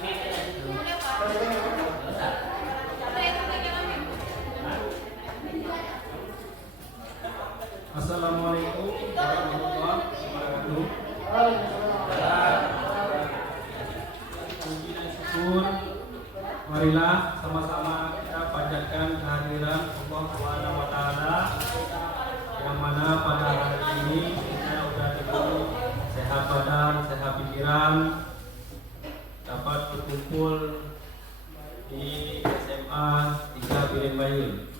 Assalamualaikum warahmatullahi wabarakatuh. Puji dan syukur, marilah sama-sama kita panjatkan kehadiran Allah Subhanahu wa Ta'ala, yang mana pada hari ini kita sudah diberi sehat badan, sehat pikiran, dapat berkumpul di SMA 3 Biren Bayun.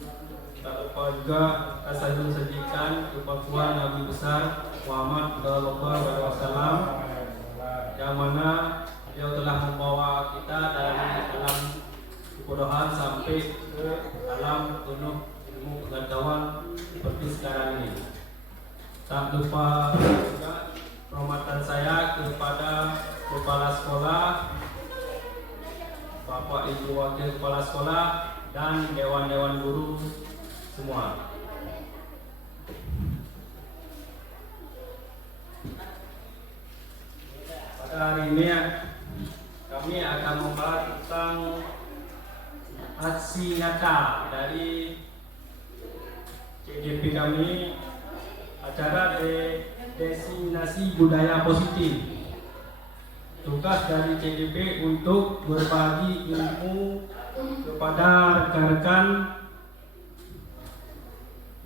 Tak lupa juga kita sajikan kepada Nabi besar Muhammad sallallahu alaihi wasallam, yang mana beliau telah membawa kita dari alam kebodohan sampai ke alam penuh ilmu pengetahuan seperti sekarang ini. Tak lupa juga penghormatan saya kepada kepala sekolah, Bapak Ibu Wakil Kepala Sekolah, dan dewan-dewan guru semua. Pada hari ini kami akan membahas tentang aksi nyata dari CGP kami, acara destinasi budaya positif. Tugas dari CGP untuk berbagi ilmu kepada rekan-rekan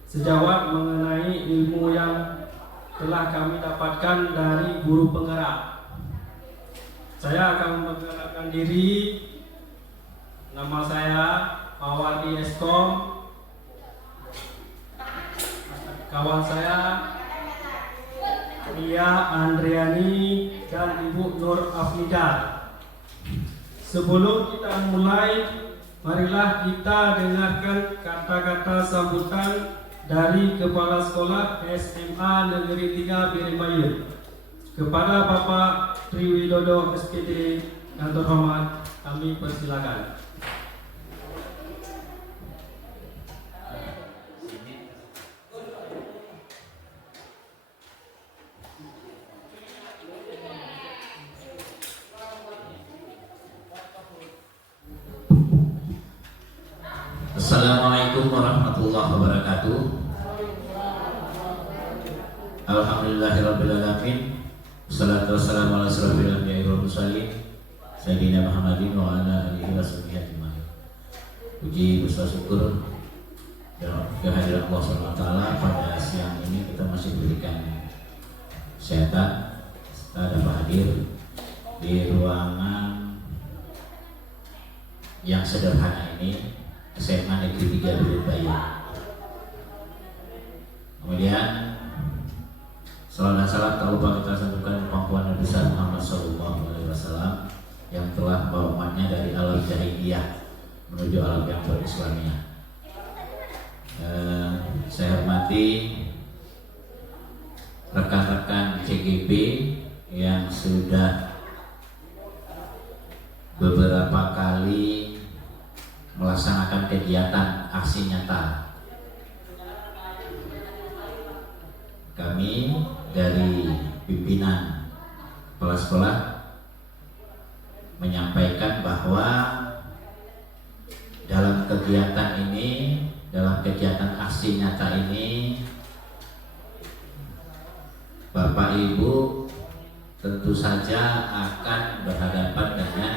sejawat mengenai ilmu yang telah kami dapatkan dari guru penggerak. Saya akan memperkenalkan diri. Nama saya Awadi Eskom. Kawan saya Ria Andriani dan Ibu Nur Afnida. Sebelum kita mulai, marilah kita dengarkan kata-kata sambutan dari Kepala Sekolah SMA Negeri 3 Biren Bayun. Kepada Bapak Triwidodo SPD yang terhormat, kami persilakan. Assalamualaikum warahmatullahi wabarakatuh. Alhamdulillahirrabbilalamin. Wassalatu wassalamu ala asyrafil anbiya'i wal mursalin Sayyidina Muhammadin wa ala alihi wa sahbihi ajma'in. Puji besar syukur kehadiran Allah SWT pada siang ini kita masih diberikan kesehatan serta dapat hadir di ruangan yang sederhana ini, SMA Negeri 3 Biren Bayun. Kemudian salam dan salam tak lupa kita satukan pangkuan Nabi besar Muhammad sallallahu alaihi wasallam yang telah membawa umatnya dari alam jahiliyah menuju alam yang berislamiyah. Saya hormati rekan-rekan CGP yang sudah beberapa kali melaksanakan kegiatan aksi nyata. Kami dari pimpinan kepala sekolah menyampaikan bahwa dalam kegiatan ini, dalam kegiatan aksi nyata ini, Bapak Ibu tentu saja akan berhadapan dengan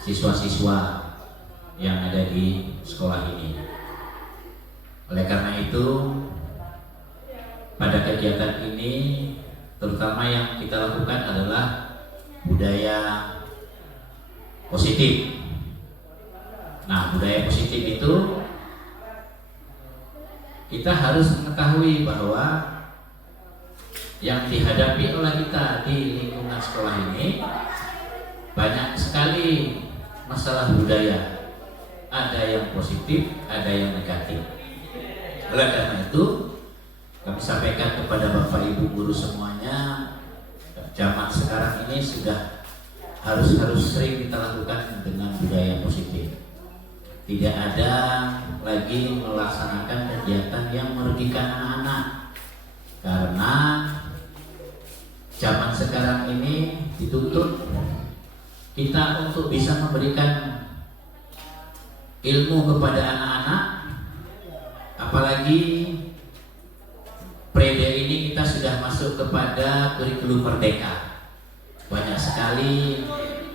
siswa-siswa yang ada di sekolah ini. Oleh karena itu, pada kegiatan ini terutama yang kita lakukan adalah budaya positif. Nah, budaya positif itu kita harus mengetahui bahwa yang dihadapi oleh kita di lingkungan sekolah ini banyak sekali masalah budaya. Ada yang positif, ada yang negatif. Oleh karena itu, kami sampaikan kepada Bapak Ibu guru semuanya, zaman sekarang ini sudah harus sering kita lakukan dengan budaya positif. Tidak ada lagi melaksanakan kegiatan yang merugikan anak-anak, karena zaman sekarang ini dituntut kita untuk bisa memberikan ilmu kepada anak-anak, apalagi periode ini kita sudah masuk kepada kurikulum merdeka. Banyak sekali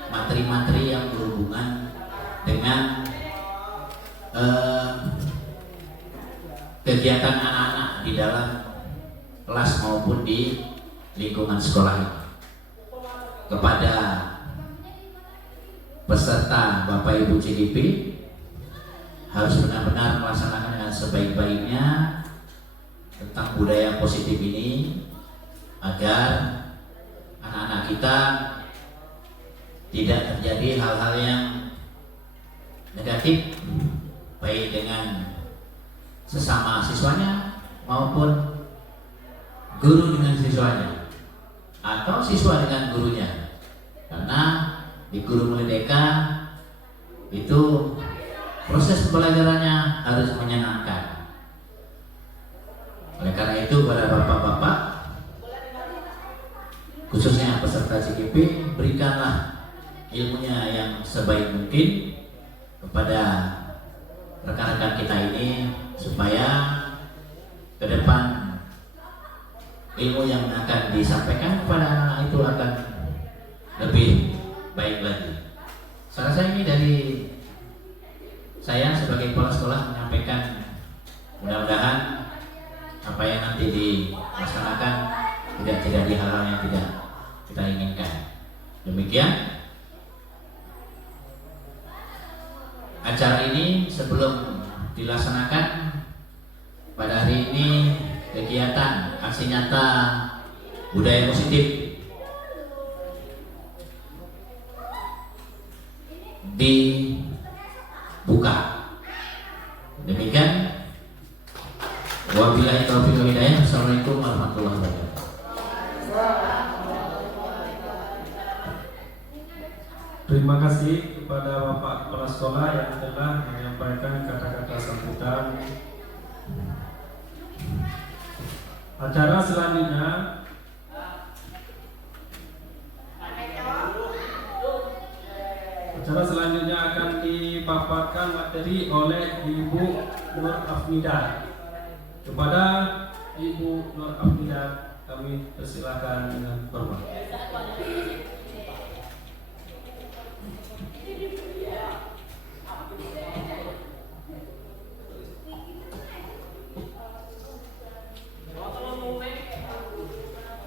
materi-materi yang berhubungan dengan kegiatan anak-anak di dalam kelas maupun di lingkungan sekolah ini. Kepada peserta Bapak Ibu CDP harus benar-benar melaksanakan dengan sebaik-baiknya tentang budaya positif ini agar anak-anak kita tidak terjadi hal-hal yang negatif baik dengan sesama siswanya maupun guru dengan siswanya atau siswa dengan gurunya, karena di guru merdeka itu proses pembelajarannya harus menyenangkan. Oleh karena itu pada bapak-bapak khususnya peserta CGP, berikanlah ilmunya yang sebaik mungkin kepada rekan-rekan kita ini supaya ke depan ilmu yang akan disampaikan kepada anak itu akan lebih baik lagi. Saya rasa ini dari saya sebagai kepala sekolah menyampaikan, mudah-mudahan apa yang nanti dilaksanakan tidak terjadi hal-hal yang tidak kita inginkan. Demikian acara ini. Sebelum dilaksanakan pada hari ini kegiatan aksi nyata budaya positif dibuka. Demikian, wabillahi taufiq wal hidayah. Assalamualaikum warahmatullahi wabarakatuh. Terima kasih kepada Bapak Kepala Sekolah yang telah menyampaikan kata-kata sambutan. Acara selanjutnya akan dipaparkan materi oleh Ibu Nur Afnida. Kepada Ibu Nur Afnida kami persilakan dengan hormat.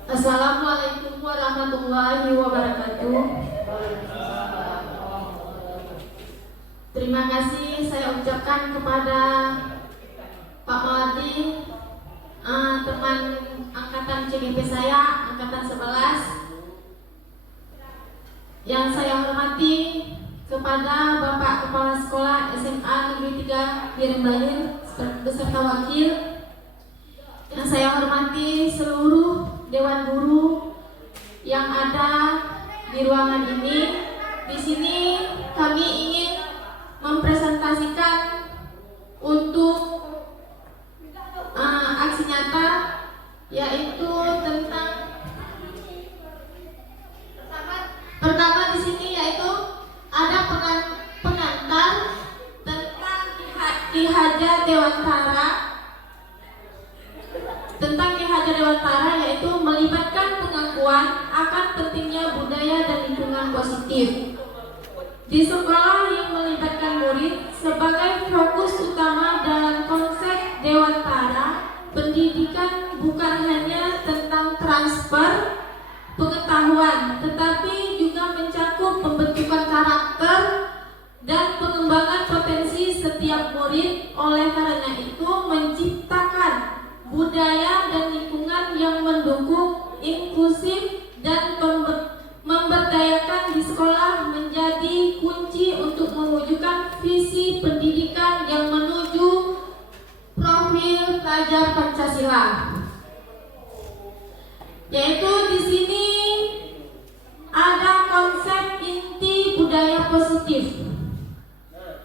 Assalamualaikum warahmatullahi wabarakatuh. Terima kasih saya ucapkan kepada Pak Mawati, teman angkatan CGP saya, angkatan 11. Yang saya hormati kepada Bapak Kepala Sekolah SMA Negeri 3 Birembayan beserta wakil. Yang saya hormati seluruh Dewan Guru yang ada di ruangan ini. Di sini kami ingin mempresentasikan untuk aksi nyata, yaitu tentang pertama di sini yaitu ada pengantar tentang Ki Haja Dewantara. Tentang Ki Hajar Dewantara, yaitu melibatkan pengakuan akan pentingnya budaya dan lingkungan positif di sekolah yang melibatkan murid sebagai fokus utama dalam konsep Dewantara. Pendidikan bukan hanya tentang transfer pengetahuan, tetapi juga mencakup pembentukan karakter dan pengembangan potensi setiap murid. Oleh karena itu, menciptakan budaya dan lingkungan yang mendukung, inklusif, dan memberdayakan di sekolah menjadi kunci untuk mewujudkan visi pendidikan yang menuju profil pelajar Pancasila. Yaitu di sini ada konsep inti budaya positif.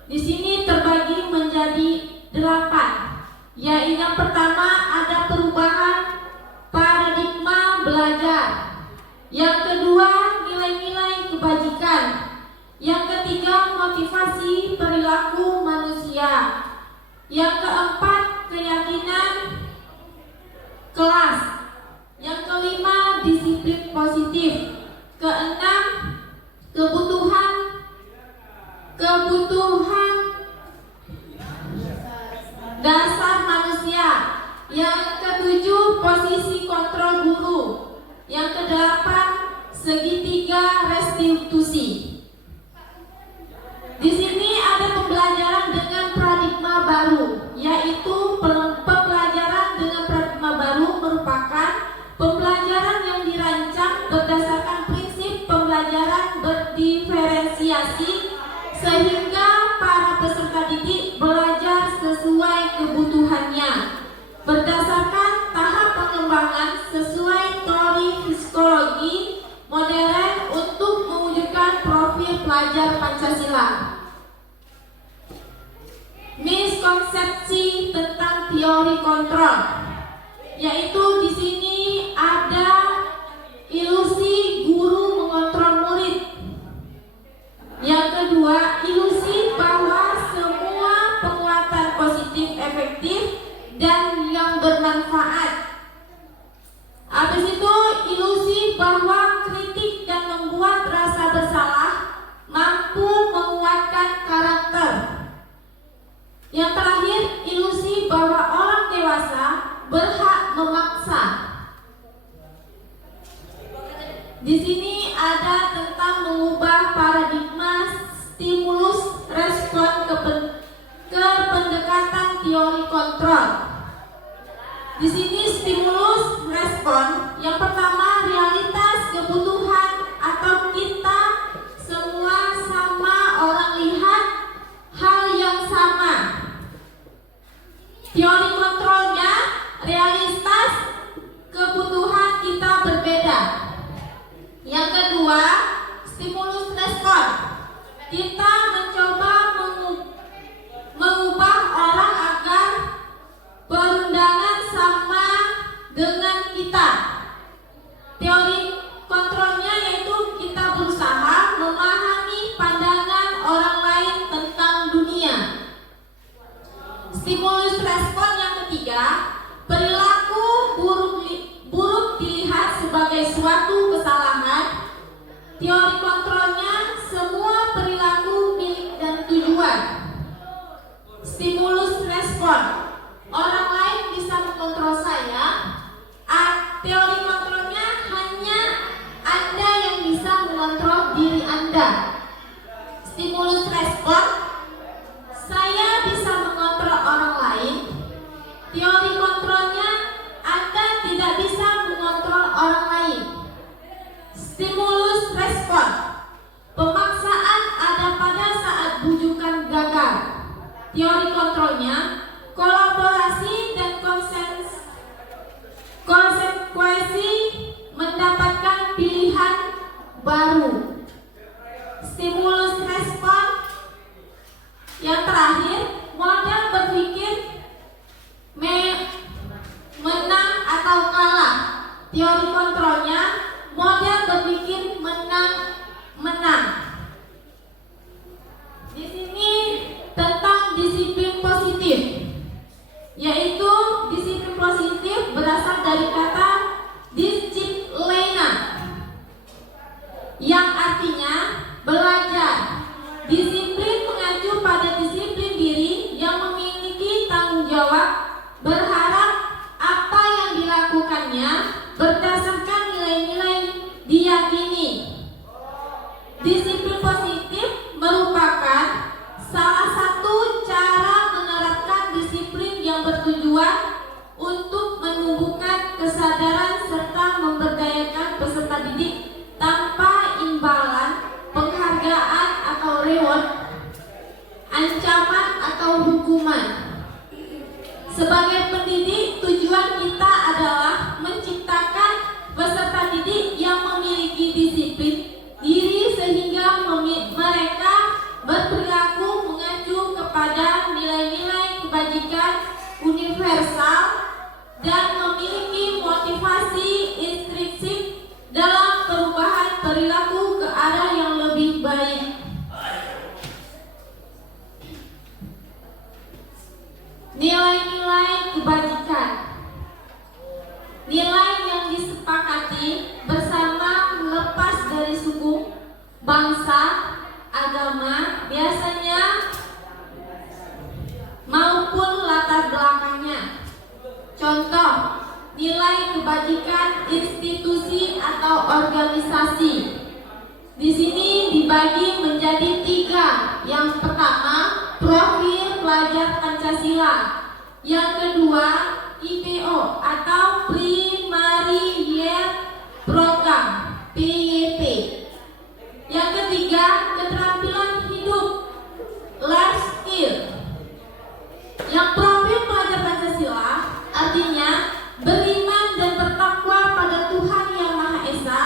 Di sini terbagi menjadi 8. Yaitu yang pertama ada perubahan paradigma belajar. Yang kedua, nilai-nilai kebajikan. Yang ketiga, motivasi perilaku manusia. Yang keempat, keyakinan kelas. Yang kelima, disiplin positif. Keenam, kebutuhan dasar manusia. Yang ketujuh, posisi kontrol guru. Yang kedelapan, segitiga restitusi. Di sini ada pembelajaran dengan paradigma baru, yaitu pembelajaran dengan paradigma baru merupakan pembelajaran yang dirancang berdasarkan prinsip pembelajaran berdiferensiasi sehingga para peserta didik belajar sesuai kebutuhannya berdasarkan tahap pengembangan sesuai teori psikologi modern untuk mewujudkan profil pelajar Pancasila. Miskonsepsi tentang teori kontrol, yaitu di sini ada ilusi guru mengontrol murid. Yang kedua, ilusi bahwa semua penguatan positif efektif dan yang bermanfaat. Habis itu, ilusi bahwa kritik dan membuat rasa bersalah mampu menguatkan karakter. Yang terakhir, ilusi bahwa orang dewasa berhak memaksa. Di sini ada tentang mengubah paradigma stimulus respon ke pendekatan teori kontrol. Di sini stimulus respon yang pertama, realitas kebutuhan atau kita semua sama orang lihat hal yang sama. Teori kontrolnya, realitas kebutuhan kita berbeda. Yang kedua, stimulus respon. Kita mencoba mengubah orang agar berundangan sama dengan kita. Teori kontrolnya yaitu kita berusaha memahami pandangan orang lain tentang dunia. Stimulus respon yang ketiga, perilaku buruk dilihat sebagai suatu kesalahan. Teori kontrolnya, semua perilaku milik dan tujuan. Stimulus respon, orang lain bisa mengontrol saya. Teori kontrolnya, hanya Anda yang bisa mengontrol diri Anda. Stimulus respon, saya bisa mengontrol orang lain. Teori kontrolnya, Anda tidak bisa mengontrol orang lain. Stimulus respon, pemaksaan ada pada saat bujukan gagal. Teori kontrolnya, kolaborasi dan konsekuensi mendapatkan pilihan baru. Stimulus respon yang terakhir, model berpikir menang atau kalah. Teori kontrolnya, model berpikir menang. Di sini tentang disiplin positif, yaitu disiplin positif berasal dari kata disciplina, yang artinya belajar. Disiplin mengacu pada disiplin diri yang memiliki tanggung jawab, berharap apa yang dilakukannya berdasarkan nilai-nilai diyakini. Disiplin positif merupakan salah satu cara menerapkan disiplin yang bertujuan untuk menumbuhkan kesadaran serta memberdayakan peserta didik tanpa imbalan, penghargaan atau reward, ancaman atau hukuman. Sebagai pendidik, tujuan kita adalah menciptakan peserta didik yang memiliki disiplin diri sehingga mereka berperilaku mengacu kepada nilai-nilai kebajikan universal dan memiliki motivasi intrinsik dalam perubahan perilaku ke arah yang lebih baik. Pancasila. Yang kedua, IPO atau Primary Year Program PYP. Yang ketiga, keterampilan hidup life skill. Yang profil pelajar Pancasila artinya beriman dan bertakwa pada Tuhan Yang Maha Esa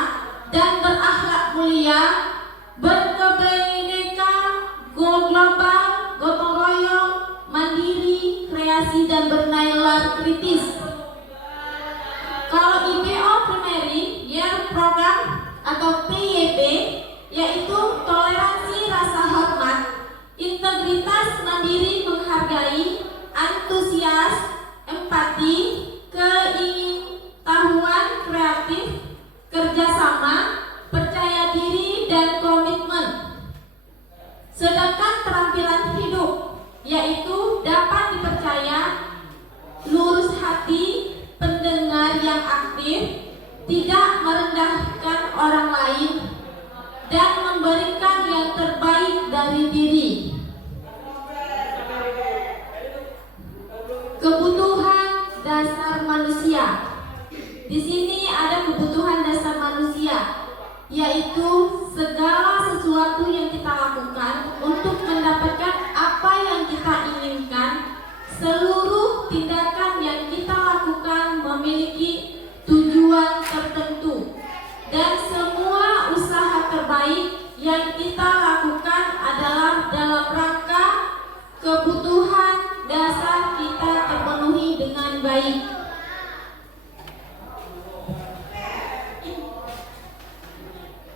dan berakhlak mulia, berkebineka, global, gotong royong, mandiri, kreasi dan bernalar kritis. Kalau IPO Primary Year Program atau PYP yaitu toleransi rasa hormat, integritas, mandiri, menghargai, antusias, empati, keingintahuan, kreatif, kerjasama, percaya diri, dan komitmen. Sedangkan keterampilan hidup yaitu dapat dipercaya, lurus hati, pendengar yang aktif, tidak merendahkan orang lain, dan memberikan yang terbaik dari diri. Kebutuhan dasar manusia. Di sini ada kebutuhan dasar manusia, yaitu segala sesuatu yang kita lakukan untuk mendapatkan apa yang kita inginkan. Seluruh tindakan yang kita lakukan memiliki tujuan tertentu, dan semua usaha terbaik yang kita lakukan adalah dalam rangka kebutuhan dasar kita terpenuhi dengan baik.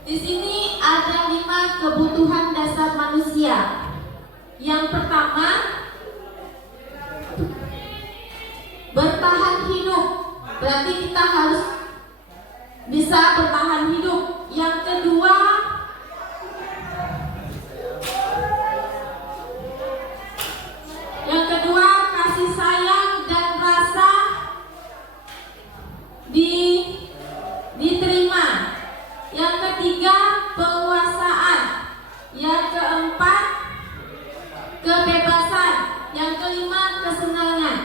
Di sini ada 5 kebutuhan dasar manusia. Yang pertama, bertahan hidup. Berarti kita harus bisa bertahan hidup. Yang kedua, kasih sayang dan rasa diterima. Yang ketiga, penguasaan. Yang keempat, kebebasan. Yang kelima, kesenangan.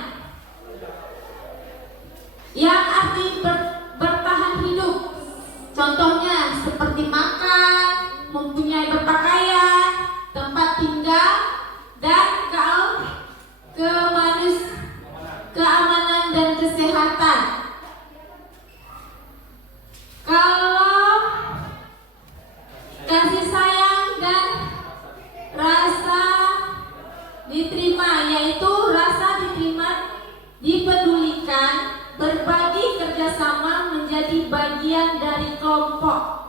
Yang arti bertahan hidup, contohnya seperti makan, mempunyai berpakaian, tempat tinggal, dan keamanan dan kesehatan. Kalau kasih sayang dan rasa diterima, yaitu rasa diterima, dipedulikan, berbagi, kerjasama, menjadi bagian dari kelompok.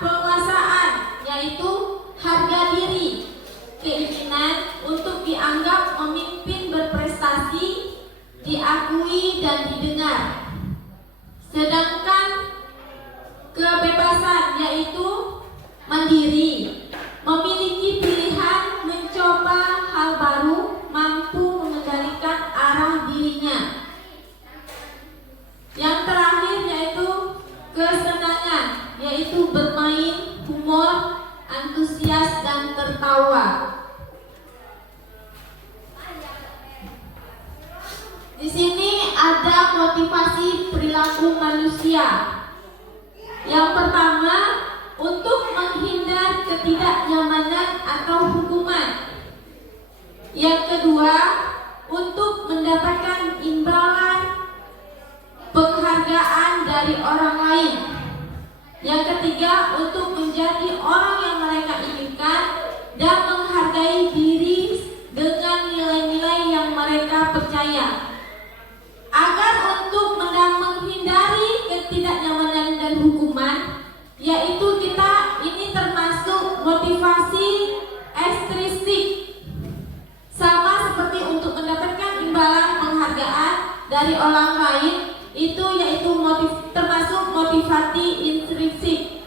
Penguasaan, yaitu harga diri, keinginan untuk dianggap memimpin, berprestasi, diakui dan didengar. Sedangkan kebebasan yaitu mandiri, memiliki pilihan, mencoba hal baru, mampu mengendalikan arah dirinya. Yang terakhir yaitu kesenangan, yaitu bermain, humor, antusias dan tertawa. Di sini ada motivasi perilaku manusia. Yang pertama, untuk menghindar ketidaknyamanan atau hukuman. Yang kedua, untuk mendapatkan imbalan penghargaan dari orang lain. Yang ketiga, untuk menjadi orang yang mereka inginkan dan menghargai diri dengan nilai-nilai yang mereka percaya. Agar untuk menghindari ketidaknyamanan dan hukuman, yaitu kita ini termasuk motivasi ekstrinsik, sama seperti untuk mendapatkan imbalan penghargaan dari orang lain, itu yaitu termasuk motivasi intrinsik.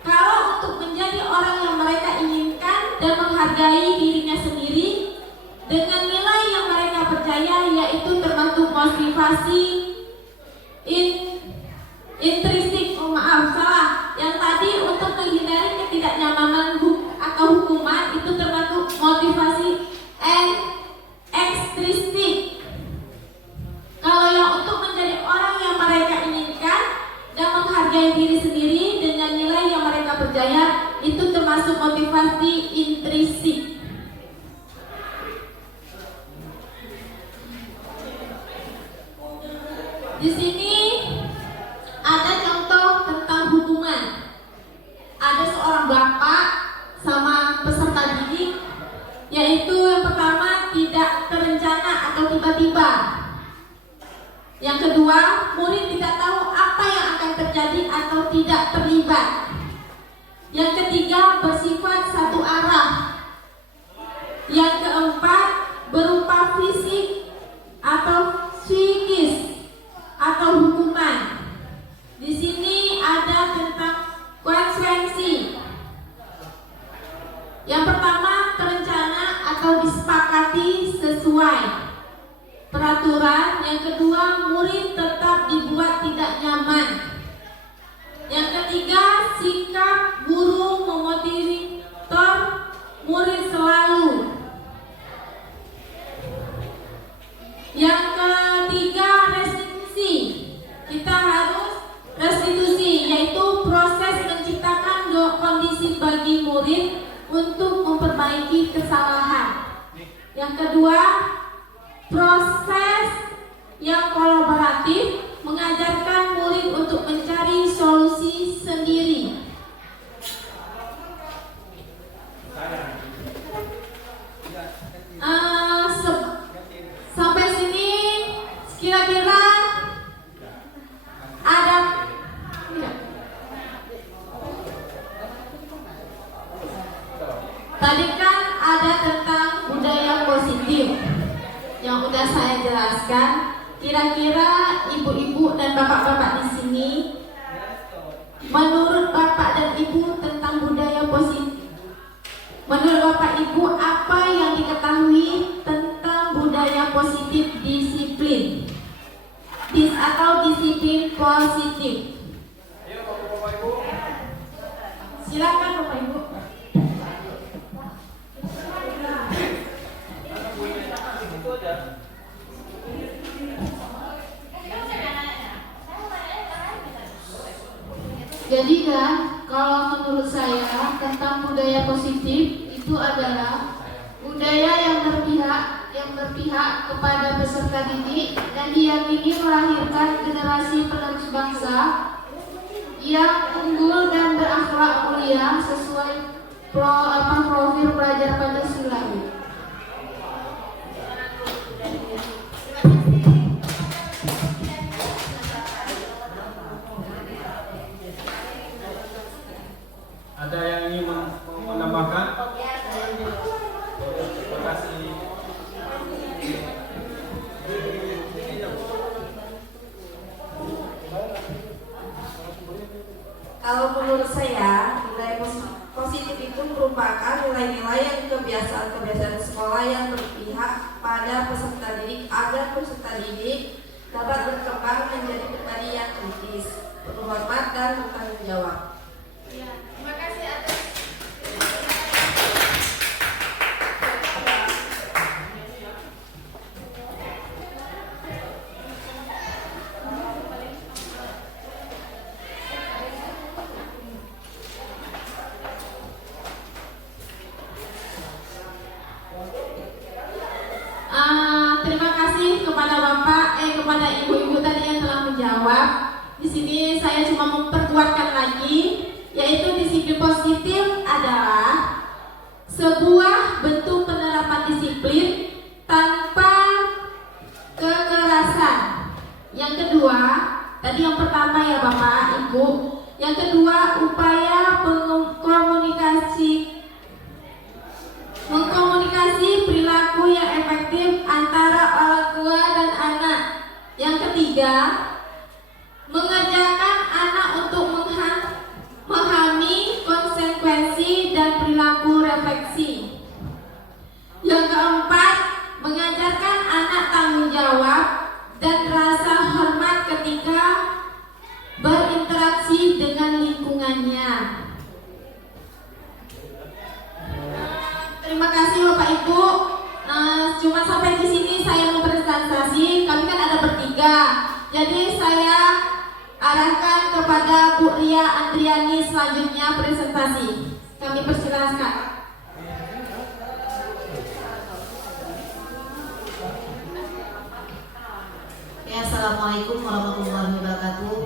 Kalau untuk menjadi orang yang mereka inginkan dan menghargai dirinya sendiri dengan nilai yang mereka percaya, yaitu termasuk motivasi intrinsik. Yang tadi untuk menghindari ketidaknyamanan atau hukuman, itu termasuk motivasi termasuk motivasi intrinsik. Di sini ada contoh tentang hubungan. Ada seorang bapak sama peserta didik, yaitu yang pertama tidak terencana atau tiba-tiba. Yang kedua, murid tidak tahu apa yang akan terjadi atau tidak terlibat. Yang ketiga, bersifat satu arah. Yang keempat, berupa fisik atau psikis atau hukuman. Di sini ada tentang konsekuensi. Yang pertama, terencana atau disepakati sesuai peraturan. Yang kedua, murid tetap dibuat tidak nyaman. Yang ketiga, sikap guru memotivator murid selalu. Yang ketiga, restitusi. Kita harus restitusi, yaitu proses menciptakan kondisi bagi murid untuk memperbaiki kesalahan. Yang kedua, proses yang kolaboratif, mengajarkan murid untuk mencari solusi sendiri. Sampai sini kira-kira ada ya. Tadi kan ada tentang budaya positif yang udah saya jelaskan. Kira-kira ibu-ibu dan bapak-bapak di sini, menurut bapak dan ibu tentang budaya positif, menurut bapak ibu apa yang diketahui tentang budaya positif disiplin atau disiplin positif? Silakan bapak ibu. Jadi kan, kalau menurut saya tentang budaya positif itu adalah budaya yang berpihak kepada peserta didik dan diyakini melahirkan generasi penerus bangsa yang unggul dan berakhlak mulia sesuai profil pelajar Pancasila. Ada yang ingin menambahkan? Terima kasih. Kalau menurut saya, nilai positif itu merupakan nilai-nilai yang kebiasaan-kebiasaan sekolah yang berpihak pada peserta didik agar peserta didik dapat berkembang menjadi pribadi yang kritis, berhormat dan bertanggung jawab. Ya, terima kasih atas. Terima kasih kepada ibu-ibu tadi yang telah menjawab. Di sini saya cuma memperkuatkan lagi, yaitu disiplin positif adalah sebuah bentuk penerapan disiplin tanpa kekerasan. Yang kedua, tadi yang pertama ya Bapak, Ibu. Yang kedua, upaya mengkomunikasi perilaku yang efektif antara orang tua dan anak. Yang ketiga, mengajarkan anak untuk memahami konsekuensi dan perilaku refleksi. Yang keempat, mengajarkan anak tanggung jawab dan rasa hormat ketika berinteraksi dengan lingkungannya. Terima kasih Bapak Ibu. Cuma sampai di sini saya mempresentasi. Kami kan ada bertiga. Jadi saya arahkan kepada Bu Ria Andriani selanjutnya presentasi. Kami persilakan. Ya, assalamualaikum warahmatullahi wabarakatuh.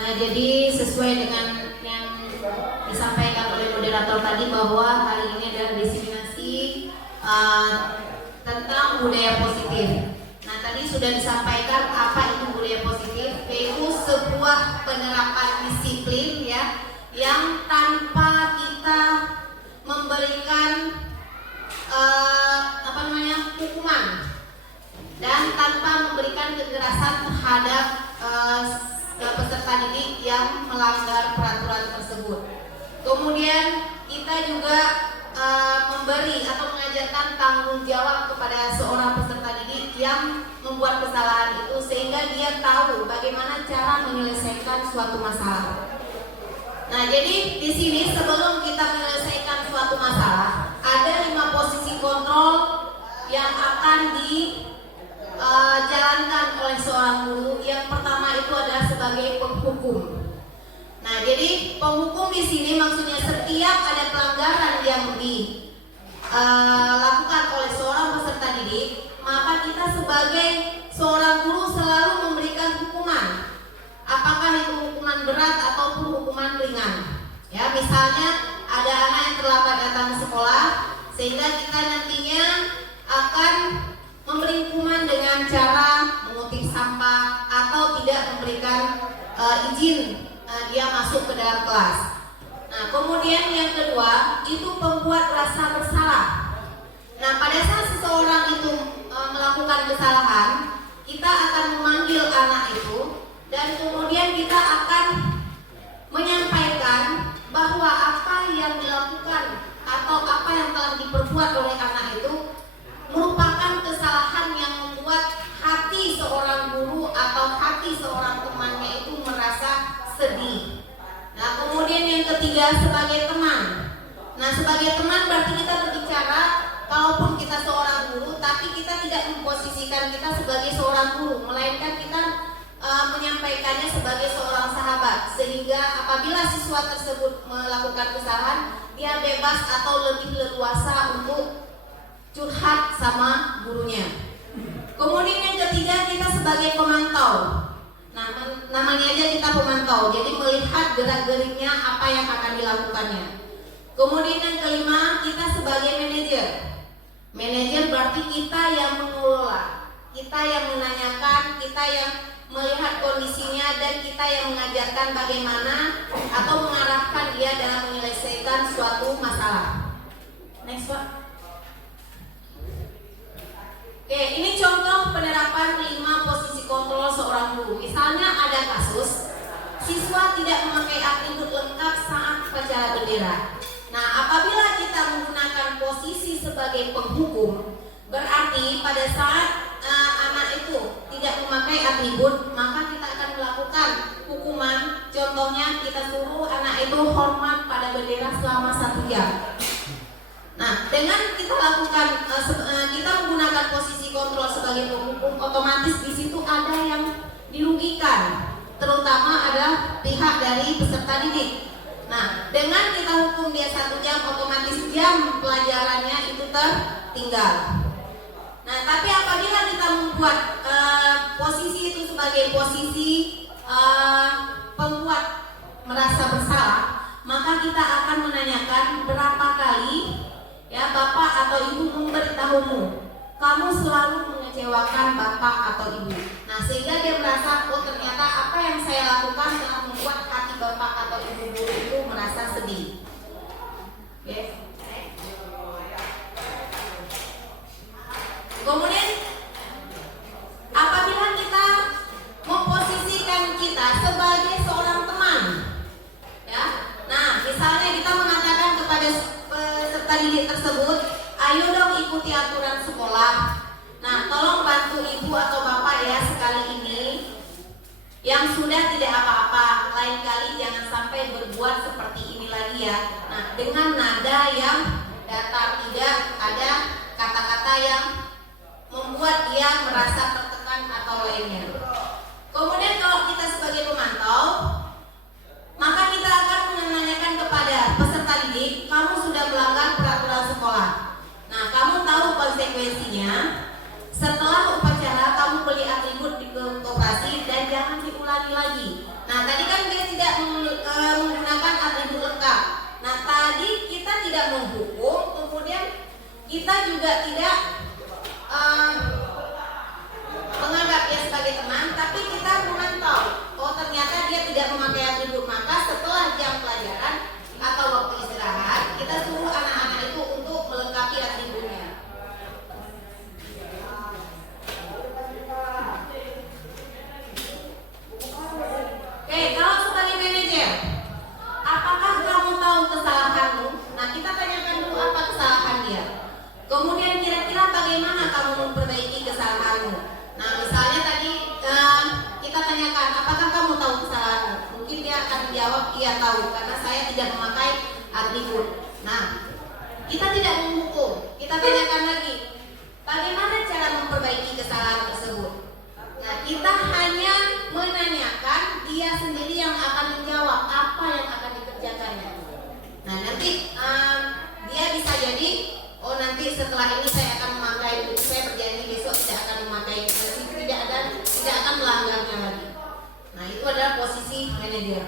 Nah, jadi sesuai dengan yang disampaikan oleh moderator tadi bahwa hari ini adalah diseminasi tentang budaya positif. Nah, tadi sudah disampaikan apa itu budaya positif, yaitu sebuah penerapan disiplin ya, yang tanpa kita memberikan hukuman dan tanpa memberikan kekerasan terhadap peserta didik yang melanggar peraturan tersebut. Kemudian kita juga memberi atau mengajarkan tanggung jawab kepada seorang peserta didik yang membuat kesalahan itu, sehingga dia tahu bagaimana cara menyelesaikan suatu masalah. Nah, jadi di sini sebelum kita menyelesaikan suatu masalah, ada 5 posisi kontrol yang akan dijalankan oleh seorang guru. Yang pertama itu adalah sebagai penghukum. Nah, jadi penghukum di sini maksudnya setiap ada pelanggaran yang dilakukan oleh seorang peserta didik, maka kita sebagai seorang guru selalu memberikan hukuman. Apakah itu hukuman berat ataupun hukuman ringan? Ya, misalnya ada anak yang terlambat datang ke sekolah, sehingga kita nantinya akan memberi hukuman dengan cara mengutip sampah atau tidak memberikan izin dia masuk ke dalam kelas. Nah, kemudian yang kedua itu pembuat rasa bersalah. Nah, pada saat seseorang itu melakukan kesalahan, kita akan memanggil anak itu dan kemudian kita akan menyampaikan bahwa apa yang dilakukan atau apa yang telah diperbuat oleh anak itu merupakan kesalahan yang membuat hati seorang guru atau hati seorang temannya itu merasa sedih. Nah, kemudian yang ketiga sebagai teman. Nah, sebagai teman berarti kita berbicara, kalaupun kita seorang guru, tapi kita tidak memposisikan kita sebagai seorang guru, melainkan kita menyampaikannya sebagai seorang sahabat, sehingga apabila siswa tersebut melakukan kesalahan, dia bebas atau lebih leluasa untuk curhat sama gurunya. Kemudian yang ketiga kita sebagai pemantau. Nah, namanya aja kita pemantau, jadi melihat gerak-geriknya apa yang akan dilakukannya. Kemudian yang kelima kita sebagai manajer. Manajer berarti kita yang mengelola, kita yang menanyakan, kita yang melihat kondisinya, dan kita yang mengajarkan bagaimana atau mengarahkan dia dalam menyelesaikan suatu masalah. Next, Pak. Oke, ini contoh penerapan 5 posisi kontrol seorang guru. Misalnya ada kasus siswa tidak memakai atribut lengkap saat upacara bendera. Nah, apabila kita menggunakan posisi sebagai penghukum, berarti pada saat anak itu tidak memakai atribut, maka kita akan melakukan hukuman. Contohnya kita suruh anak itu hormat pada bendera selama 1 jam. Nah, dengan kita lakukan kita menggunakan posisi kontrol sebagai penghukum, otomatis di situ ada yang dirugikan, terutama adalah pihak dari peserta didik. Nah, dengan kita hukum dia 1 jam, otomatis jam pelajarannya itu tertinggal. Nah, tapi apabila kita membuat posisi itu sebagai posisi pembuat merasa bersalah, maka kita akan menanyakan berapa kali ya bapak atau ibu memberitahumu kamu selalu mengecewakan bapak atau ibu. Nah, sehingga dia merasa, oh ternyata apa yang saya lakukan telah membuat hati bapak atau ibu guru itu merasa sedih. Oke. Kemudian apabila kita memposisikan kita sebagai seorang teman, ya, nah misalnya kita mengatakan kepada peserta didik tersebut, ayo dong ikuti aturan sekolah. Nah, tolong bantu ibu atau bapak ya sekali ini. Yang sudah tidak apa-apa, lain kali jangan sampai berbuat seperti ini lagi ya. Nah, dengan nada yang datar, tidak ada kata-kata yang membuat dia merasa tertekan atau lainnya. Kemudian kalau kita sebagai pemantau, juga tidak menganggap dia sebagai teman, tapi kita memantau, oh ternyata dia tidak memakai atribut, maka setelah jam pelajaran atau waktu istirahat, kita suruh anak-anak itu untuk melengkapi atributnya. Oke, kalau sebagai manajer, apakah kamu tahu kesalahanmu? Nah, kita tanyakan dulu apa kesalahan dia. Kemudian kira-kira bagaimana kamu memperbaiki kesalahanmu? Nah, misalnya tadi kita tanyakan, apakah kamu tahu kesalahanmu? Mungkin dia akan menjawab, iya tahu, karena saya tidak memakai atribut. Nah, kita tidak menghukum, kita tanyakan lagi, bagaimana cara memperbaiki kesalahan tersebut? Nah, kita hanya menanyakan, dia sendiri yang akan menjawab apa yang akan dikerjakannya. Nah, nanti dia bisa jadi, oh nanti setelah ini saya akan memakai, saya berjanji besok tidak akan memakai, tidak akan melanggarnya lagi. Nah, itu adalah posisi manajer.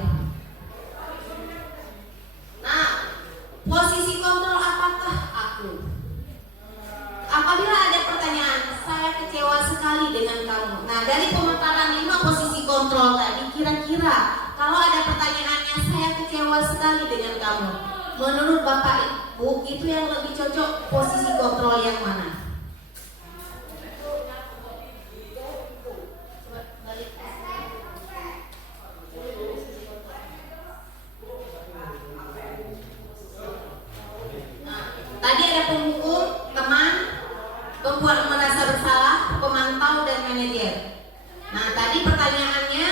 Nah, posisi kontrol apakah aku? Apabila ada pertanyaan, saya kecewa sekali dengan kamu. Nah, dari pemetaran 5 posisi kontrol tadi, kira-kira kalau ada pertanyaannya, saya kecewa sekali dengan kamu, menurut Bapak Ibu, itu yang lebih cocok posisi kontrol yang mana? Tadi ada penghukum, teman, pembuat merasa bersalah, pemantau, dan manajer. Nah, tadi pertanyaannya,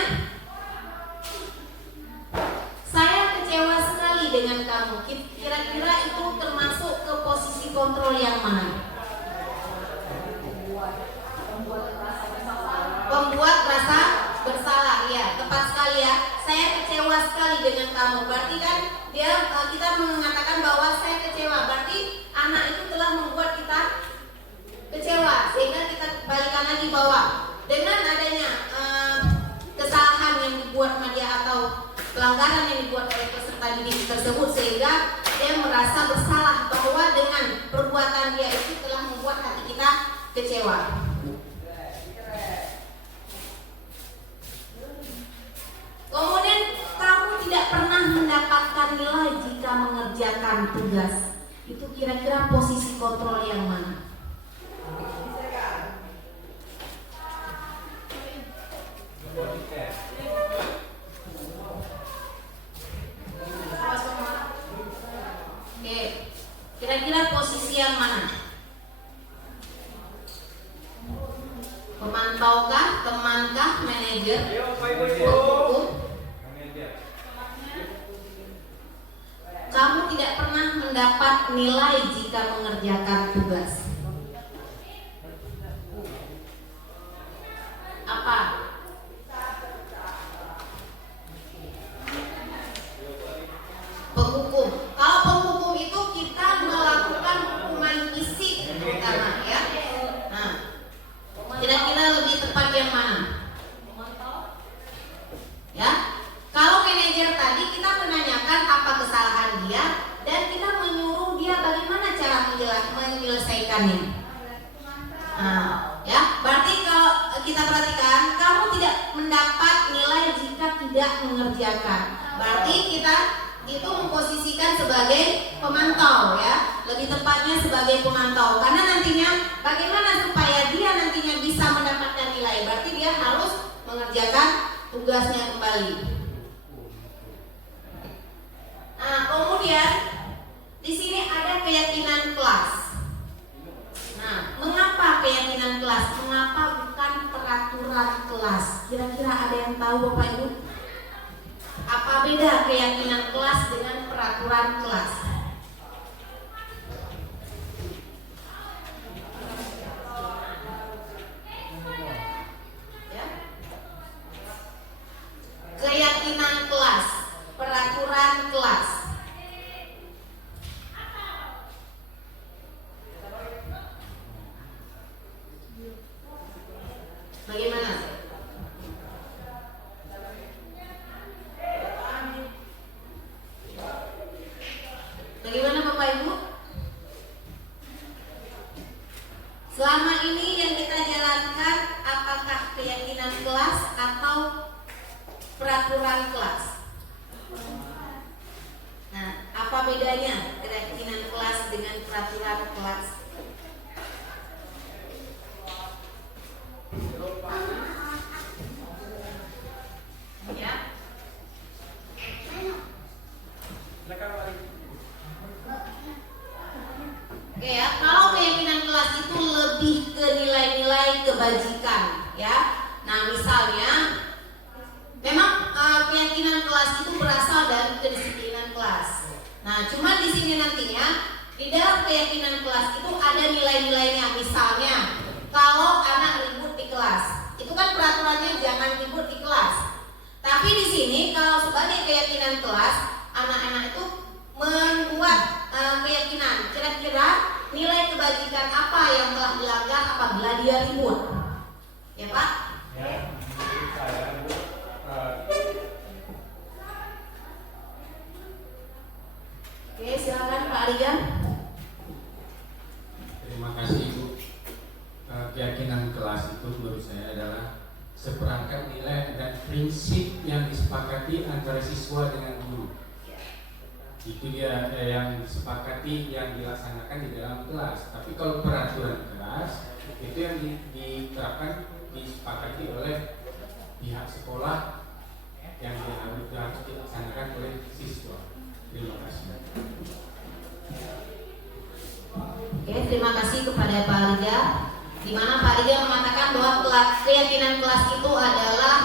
saya kecewa sekali dengan kamu. Kira-kira itu termasuk ke posisi kontrol yang mana? Pembuat rasa bersalah, ya, tepat sekali ya. Saya kecewa sekali dengan kamu. Berarti kan kita mengatakan bahwa saya kecewa. Berarti anak itu telah membuat kita kecewa, sehingga kita balikan lagi bahwa dengan adanya kesalahan yang dibuat sama dia atau pelanggaran yang dibuat oleh peserta didik tersebut, sehingga dia merasa bersalah bahwa dengan perbuatan dia itu telah membuat hati kita kecewa. Kemudian kamu tidak pernah mendapatkan nilai jika mengerjakan tugas. Itu kira-kira posisi kontrol yang mana? Oke, kira-kira posisi yang mana? Pemantaukah, temankah, manajer, penghukum? Kamu tidak pernah mendapat nilai jika mengerjakan tugas. Apa? Penghukum. Kalau penghukum itu kita melakukan hukuman fisik terutama, ya. Nah, kira-kira lebih tepat yang mana? Ya. Kalau manajer tadi kita menanyakan apa kesalahan dia dan kita menyuruh dia bagaimana cara menyelesaikannya. Nah, ya, berarti kalau kita perhatikan, kamu tidak mendapat nilai jika tidak mengerjakan. Berarti kita itu memposisikan sebagai pemantau, ya, lebih tepatnya sebagai pemantau. Karena nantinya bagaimana supaya dia nantinya bisa mendapatkan nilai? Berarti dia harus mengerjakan tugasnya kembali. Nah, kemudian di sini ada keyakinan kelas. Nah, mengapa keyakinan kelas? Mengapa bukan peraturan kelas? Kira-kira ada yang tahu, Bapak Ibu? Apa beda keyakinan kelas dengan peraturan kelas? Ya? Keyakinan kelas, peraturan kelas. Bagaimana? bedanya keyakinan kelas dengan peraturan kelas? Ya. Oke ya, kalau keyakinan kelas itu lebih ke nilai-nilai kebajikan, ya. Nah, misalnya, memang keyakinan kelas itu berasal dari kedisiplinan kelas. Nah, cuma di sini nantinya di dalam keyakinan kelas itu ada nilai-nilainya. Misalnya, kalau anak ribut di kelas, itu kan peraturannya jangan ribut di kelas. Tapi di sini kalau sebagai keyakinan kelas, anak-anak itu membuat keyakinan kira-kira nilai kebajikan apa yang telah dilanggar apabila dia ribut. Ya Pak? Ya, menurut saya Bu, Oke, silakan Pak Arya. Terima kasih Bu. Keyakinan kelas itu menurut saya adalah seperangkat nilai dan prinsip yang disepakati antara siswa dengan guru. Itu dia yang disepakati, yang dilaksanakan di dalam kelas. Tapi kalau peraturan kelas itu yang diterapkan, disepakati oleh pihak sekolah, yang harus dilaksanakan oleh siswa. Terima kasih. Oke, terima kasih kepada Pak Arya. Di mana Pak Arya mengatakan bahwa keyakinan kelas itu adalah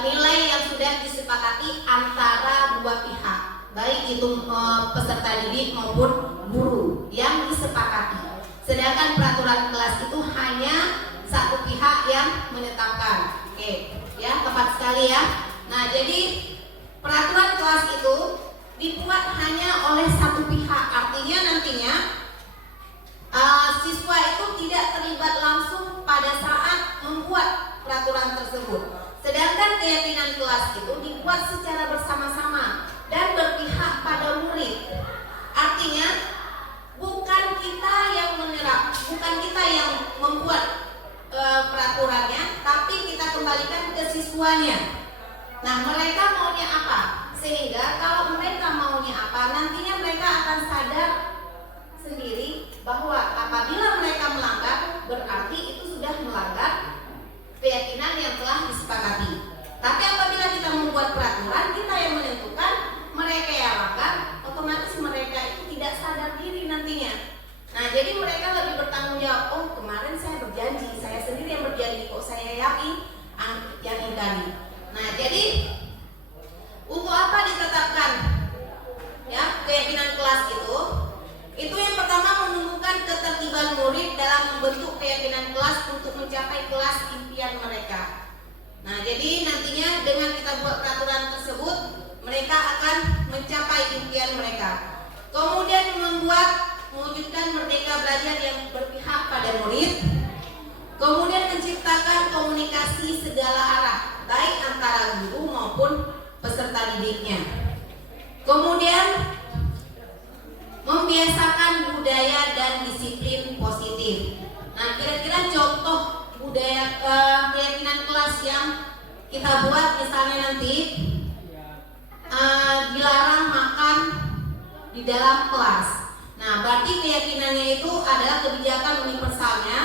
nilai yang sudah disepakati antara dua pihak, baik itu peserta didik maupun guru yang disepakati. Sedangkan peraturan kelas itu hanya satu pihak yang menetapkan. Oke, ya tepat sekali ya. Nah, jadi peraturan kelas itu dibuat hanya oleh satu pihak. Artinya nantinya siswa itu tidak terlibat langsung pada saat membuat peraturan tersebut. Sedangkan keyakinan kelas itu dibuat secara bersama-sama dan berpihak pada murid. Artinya bukan kita yang menerap, bukan kita yang membuat peraturannya, tapi kita kembalikan ke siswanya. Nah, mereka maunya apa? Sehingga kalau mereka maunya apa, nantinya mereka akan sadar sendiri bahwa apabila mereka melanggar, berarti itu sudah melanggar keyakinan yang telah disepakati. Tapi apabila kita membuat peraturan, kita yang menentukan, mereka yang langgar, otomatis mereka itu tidak sadar diri nantinya. Nah, jadi mereka lebih bertanggung jawab. Oh, kemarin saya berjanji, saya sendiri yang berjanji, kok saya yakin yang ingkari. Nah, jadi untuk apa ditetapkan ya keyakinan kelas itu? Itu yang pertama menumbuhkan ketertiban murid dalam membentuk keyakinan kelas untuk mencapai kelas impian mereka. Nah, jadi nantinya dengan kita buat peraturan tersebut, mereka akan mencapai impian mereka. Kemudian mewujudkan merdeka belajar yang berpihak pada murid. Kemudian menciptakan komunikasi segala arah, baik antara guru maupun peserta didiknya. Kemudian membiasakan budaya dan disiplin positif. Nah, kira-kira contoh budaya keyakinan kelas yang kita buat, misalnya nanti dilarang makan di dalam kelas. Nah, berarti keyakinannya itu adalah kebijakan universalnya,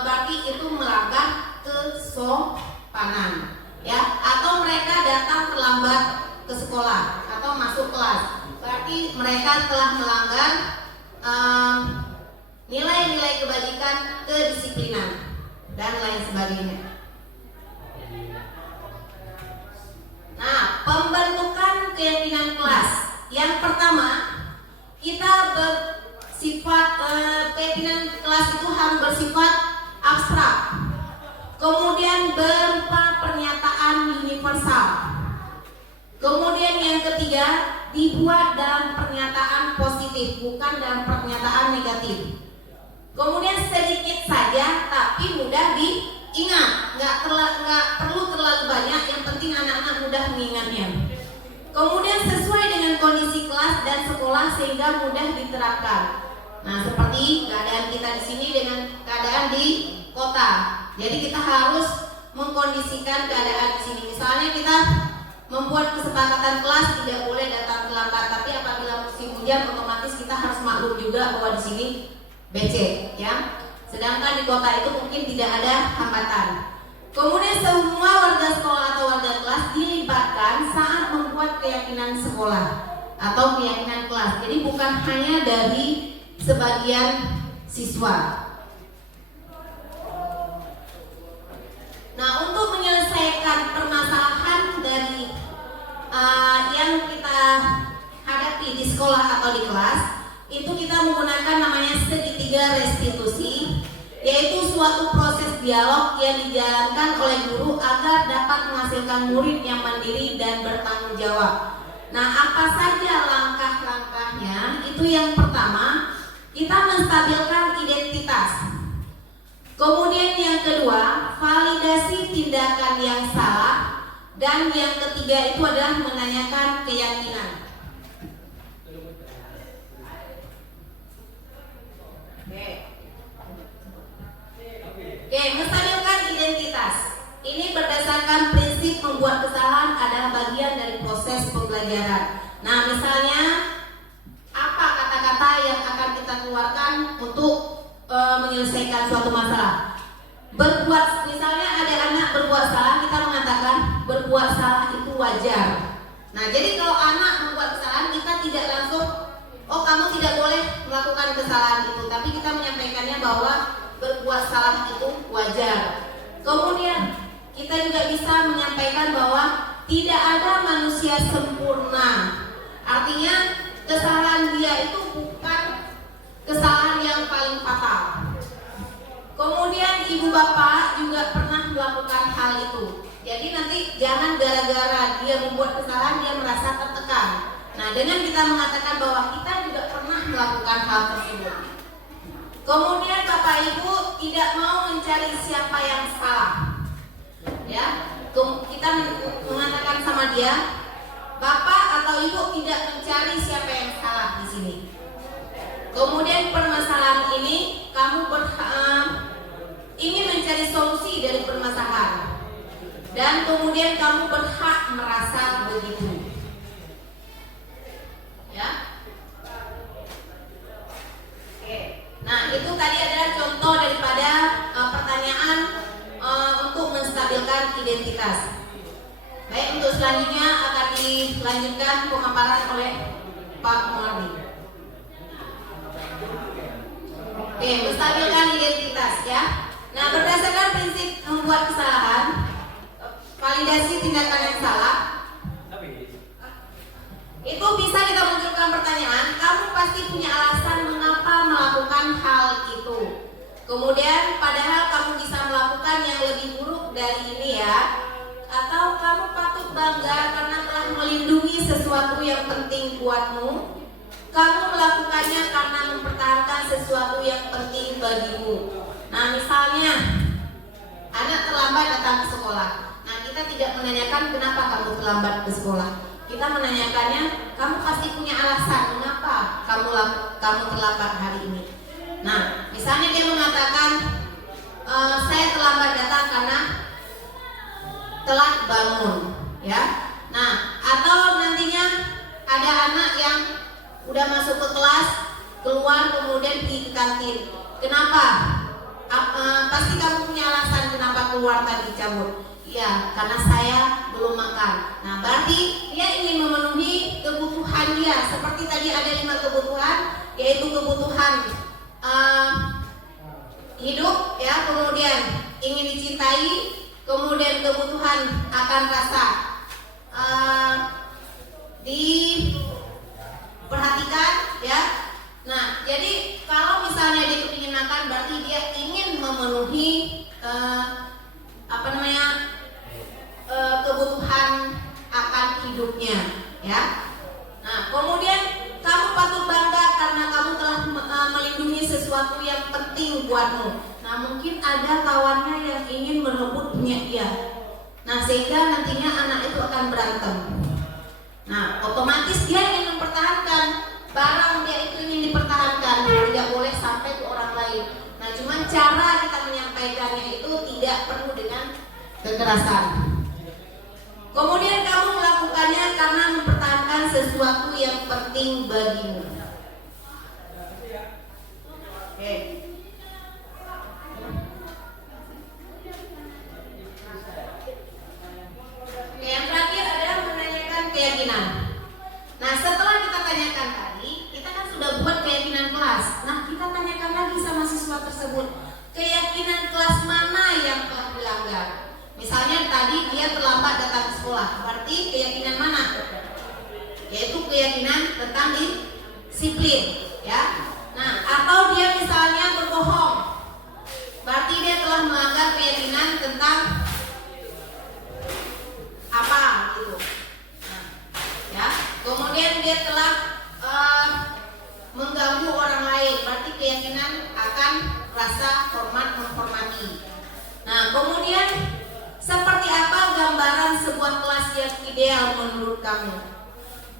berarti itu melanggar kesopanan, ya. Atau mereka datang terlambat ke sekolah atau masuk kelas, berarti mereka telah melanggar nilai-nilai kebajikan, kedisiplinan, dan lain sebagainya. Nah, pembentukan keyakinan kelas. Yang pertama, kita bersifat keyakinan kelas itu harus bersifat abstrak. Kemudian berupa pernyataan universal. Kemudian yang ketiga, dibuat dalam pernyataan positif, bukan dalam pernyataan negatif. Kemudian sedikit saja tapi mudah diingat, nggak perlu terlalu banyak, yang penting anak-anak mudah mengingatnya. Kemudian sesuai dengan kondisi kelas dan sekolah sehingga mudah diterapkan. Nah, seperti keadaan kita di sini dengan keadaan di kota. Jadi kita harus mengkondisikan keadaan di sini. Misalnya kita membuat kesepakatan kelas tidak boleh datang terlambat. Tapi apabila musim hujan, otomatis kita harus maklum juga bahwa di sini becek, ya. Sedangkan di kota itu mungkin tidak ada hambatan. Kemudian semua warga sekolah atau warga kelas dilibatkan saat membuat keyakinan sekolah atau keyakinan kelas. Jadi bukan hanya dari sebagian siswa. Nah, untuk menyelesaikan permasalahan dari yang kita hadapi di sekolah atau di kelas, itu kita menggunakan namanya segitiga restitusi, yaitu suatu proses dialog yang dijalankan oleh guru agar dapat menghasilkan murid yang mandiri dan bertanggung jawab. Nah, apa saja langkah-langkahnya? Itu yang pertama, kita menstabilkan identitas. Kemudian yang kedua, validasi tindakan yang salah. Dan yang ketiga itu adalah menanyakan keyakinan. Oke, menstabilkan identitas. Ini berdasarkan prinsip membuat kesalahan adalah bagian dari proses pembelajaran. Nah, misalnya apa kata-kata yang akan kita keluarkan untuk menyelesaikan suatu masalah. Misalnya ada anak berbuat salah, kita mengatakan berbuat salah itu wajar. Nah, jadi kalau anak membuat kesalahan, kita tidak langsung, oh kamu tidak boleh melakukan kesalahan itu, tapi kita menyampaikannya bahwa berbuat salah itu wajar. Kemudian kita juga bisa menyampaikan bahwa tidak ada manusia sempurna. Artinya kesalahan dia itu bukan kesalahan yang paling fatal. Kemudian ibu bapak juga pernah melakukan hal itu. Jadi nanti jangan gara-gara dia membuat kesalahan dia merasa tertekan. Nah, dengan kita mengatakan bahwa kita juga pernah melakukan hal tersebut. Kemudian bapak ibu tidak mau mencari siapa yang salah. Ya, kita mengatakan sama dia, bapak atau ibu tidak mencari siapa yang salah di sini. Kemudian permasalahan ini kamu ingin mencari solusi dari permasalahan, dan kemudian kamu berhak merasa begitu. Ya. Oke. Nah, itu tadi adalah contoh daripada pertanyaan untuk menstabilkan identitas. Baik, untuk selanjutnya akan dilanjutkan pemaparan oleh Pak Muardi. Oke, menstabilkan identitas, ya. Nah, berdasarkan prinsip membuat kesalahan, validasi tindakan yang salah, itu bisa kita munculkan pertanyaan, kamu pasti punya alasan mengapa melakukan hal itu. Kemudian, padahal kamu bisa melakukan yang lebih buruk dari ini, ya. Atau kamu patut bangga karena telah melindungi sesuatu yang penting buatmu. Kamu melakukannya karena mempertahankan sesuatu yang penting bagimu. Nah, misalnya anak terlambat datang ke sekolah. Nah, kita tidak menanyakan kenapa kamu terlambat ke sekolah. Kita menanyakannya, kamu pasti punya alasan mengapa kamu terlambat hari ini. Nah, misalnya dia mengatakan, saya terlambat datang karena telat bangun, ya. Nah, atau nantinya ada anak yang udah masuk ke kelas, keluar kemudian pergi ke kantin. Kenapa? Pasti kamu punya alasan kenapa keluar tadi cabut. Ya, karena saya belum makan. Nah, berarti dia ingin memenuhi kebutuhan dia. Seperti tadi ada 5 kebutuhan, yaitu kebutuhan hidup, ya, kemudian ingin dicintai, kemudian kebutuhan akan rasa diperhatikan, ya. Nah, jadi kalau misalnya dia ingin makan, berarti dia ingin memenuhi kebutuhan akan hidupnya, ya. Nah, kemudian kamu patut bangga karena kamu telah melindungi sesuatu yang penting buatmu. Nah, mungkin ada kawannya yang ingin merebut punya dia. Nah, sehingga nantinya anak itu akan berantem. Nah, otomatis dia ingin mempertahankan barang dia itu, ingin dipertahankan, tidak boleh sampai ke orang lain. Nah, cuman cara kita menyampaikannya itu tidak perlu dengan kekerasan. Kemudian kamu melakukan sesuatu yang penting bagimu. Oke. Yang terakhir adalah menanyakan keyakinan. Nah, setelah kita tanyakan tadi, kita kan sudah buat keyakinan kelas. Nah, kita tanyakan lagi sama siswa tersebut, keyakinan kelas mana yang telah dilanggar. Misalnya tadi dia terlambat datang ke sekolah, berarti keyakinan mana? Yaitu keyakinan tentang disiplin, ya. Nah, atau dia misalnya berbohong, berarti dia telah melanggar keyakinan tentang apa gitu. Nah, ya. Kemudian dia telah mengganggu orang lain, berarti keyakinan akan rasa hormat menghormati. Nah, kemudian seperti apa gambaran sebuah kelas yang ideal menurut kamu?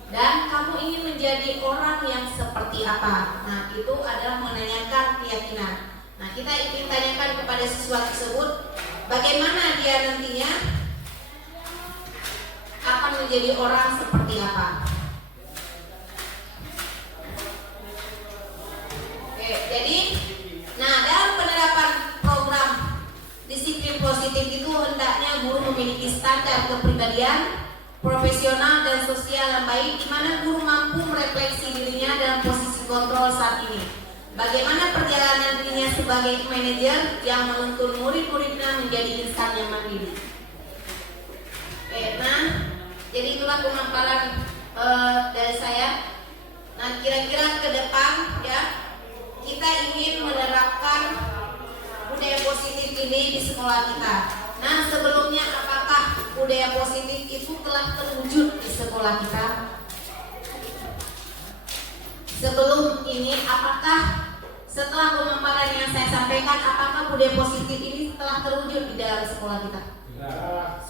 Dan kamu ingin menjadi orang yang seperti apa? Nah, itu adalah menanyakan keyakinan. Nah, kita ingin tanyakan kepada siswa tersebut, bagaimana dia nantinya akan menjadi orang seperti apa? Oke, jadi, nah dalam penerapan program disiplin positif itu hendaknya guru memiliki standar kepribadian profesional dan sosial yang baik, di mana guru mampu merefleksi dirinya dalam posisi kontrol saat ini. Bagaimana perjalanan dirinya sebagai manajer yang menuntun murid-muridnya menjadi insan yang mandiri. Oke, nah, jadi itulah pemaparan dari saya. Nah, kira-kira ke depan ya, kita ingin menerapkan budaya positif ini di sekolah kita. Nah, sebelumnya apakah budaya positif itu telah terwujud di sekolah kita? Sebelum ini, apakah setelah pemaparan yang saya sampaikan, apakah budaya positif ini telah terwujud di dalam sekolah kita?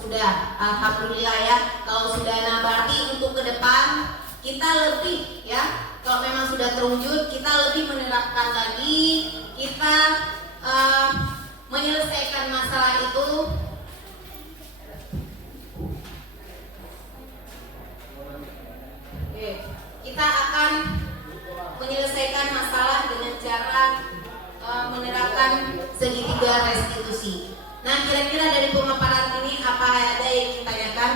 Sudah, alhamdulillah ya. Kalau sudah, nah berarti untuk ke depan kita lebih ya. Kalau memang sudah terwujud, kita lebih menerapkan lagi, kita menyelesaikan masalah itu. Oke, kita akan menyelesaikan masalah dengan cara menerapkan segitiga restitusi. Nah, kira-kira dari pemaparan ini apa ada yang ingin tanyakan?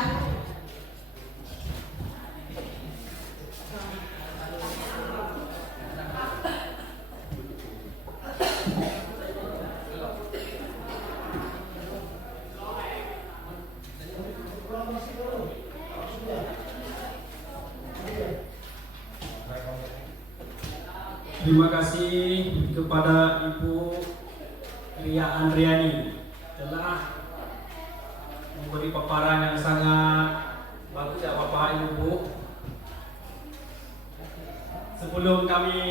Terima kasih kepada Ibu Ria Andriani telah memberi paparan yang sangat bagus ya Bapak Ibu. Sebelum kami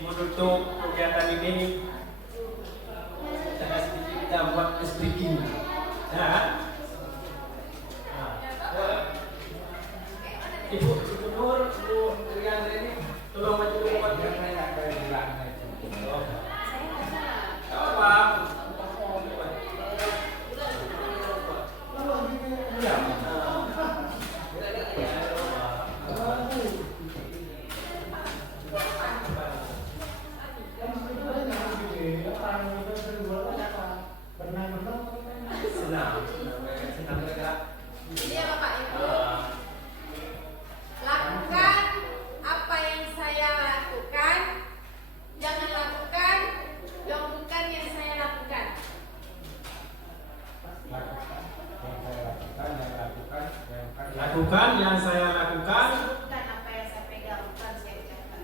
menutup kegiatan ini, saya sedikit kita buat speaking ya. Ibu Gubernur, Ibu Ria Andriani, tolong maju ke depan. Jadi ya Bapak Ibu, lakukan apa yang saya lakukan, jangan lakukan yang bukan yang saya lakukan. Lakukan yang saya lakukan. Bukan apa yang saya pegang, bukan saya ucapkan.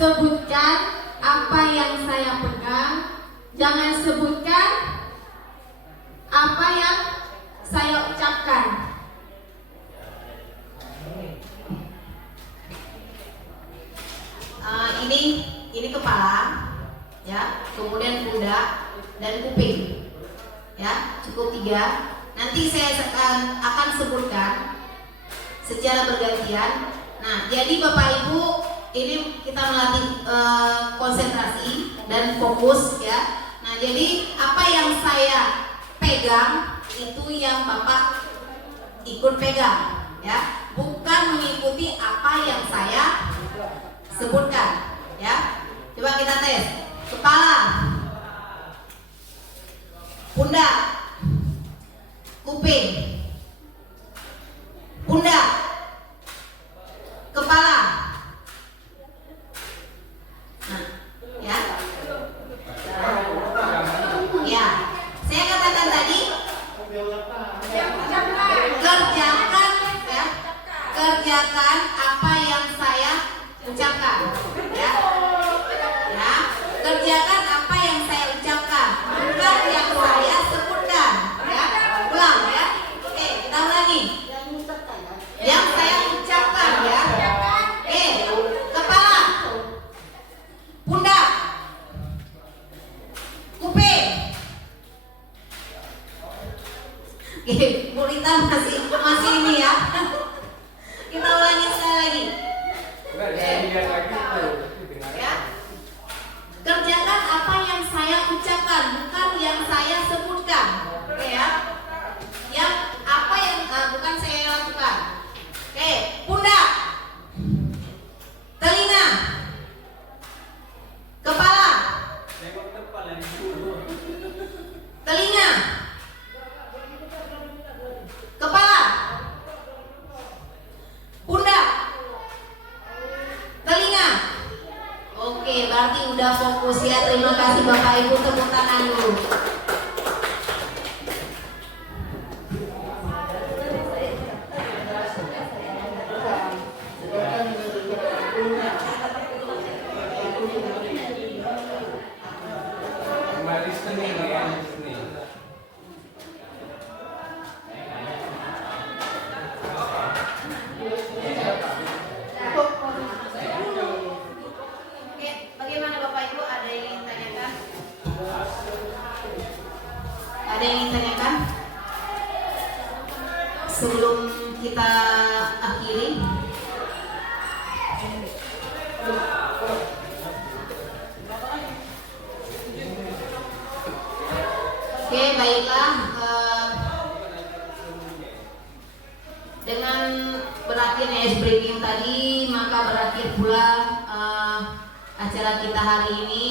Sebutkan apa yang saya pegang, jangan sebutkan apa yang saya ucapkan. Ini kepala, ya, kemudian pundak dan kuping, ya, cukup 3. Nanti saya akan sebutkan secara bergantian. Nah, jadi Bapak Ibu, ini kita melatih konsentrasi dan fokus, ya. Nah, jadi apa yang saya pegang itu yang Bapak ikut pegang, ya, bukan mengikuti apa yang saya sebutkan, ya. Coba kita tes. Kepala, pundak, kuping, pundak, kepala. Nah, ya. Ya, saya katakan tadi kerjakan, ya, kerjakan apa yang saya ucapkan, ya, ya, kerjakan apa yang saya ucapkan, bukan yang saya sebutkan, ya. Ulang, ya. Oke, kita ulangi. Yang saya ucapkan, ya. Oke, kepala, pundak, kuping. Oke, Bu Rita masih ini, ya. Kita ulangi sekali lagi. Ya. Kerjakan apa yang saya ucapkan, bukan yang saya sebutkan. Oke, ya. Yang apa yang bukan saya lakukan. Oke, pundak, telinga, kepala, telinga, kepala, pundak, telinga. Oke, berarti udah fokus, ya. Terima kasih Bapak Ibu, tepuk tangan dulu. Kembali Senin, ya, Senin. Oke, bagaimana Bapak Ibu? Ada yang ingin tanyakan? Ada yang ingin tanyakan? Sebelum kita akhiri. Oke, baiklah. Dengan berakhirnya ice breaking tadi, maka berakhir pula acara kita hari ini.